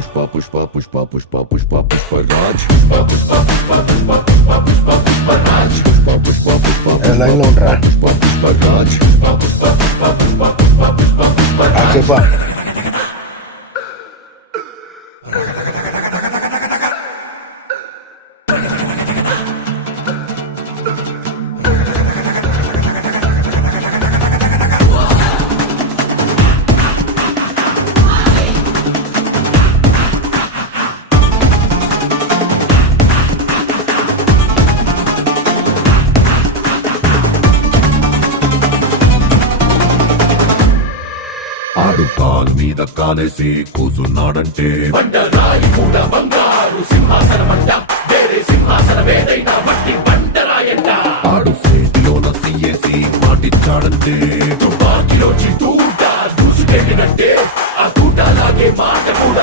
Pushpa Pushpa Pushpa Pushpa Pushpa Pushparaj Pushpa Pushpa Pushpa Pushpa Pushpa Pushpa Pushparaj Pushpa Pushpa Pushpa line లో ఉంటారా పుష్ప పుష్పరాజ్ పుష్ప పుష్ప పుష్ప పుష్ప పుష్ప పుష్ప పుష్పరాజ్ చెప్పా ఆడు కాలు మీద కాలేసి కూసున్నాడంటే బండరాయి మూడ బంగారు సింహాసనమంట వేరే సింహాసనమేదైనా మట్టి బండరాయంట ఆడు సేటిలోన సియేసి మాటిచ్చాడంటే తుపాకిలో దూసుకెళ్ళినట్టే ఆ తూటలాగే మాట కూడా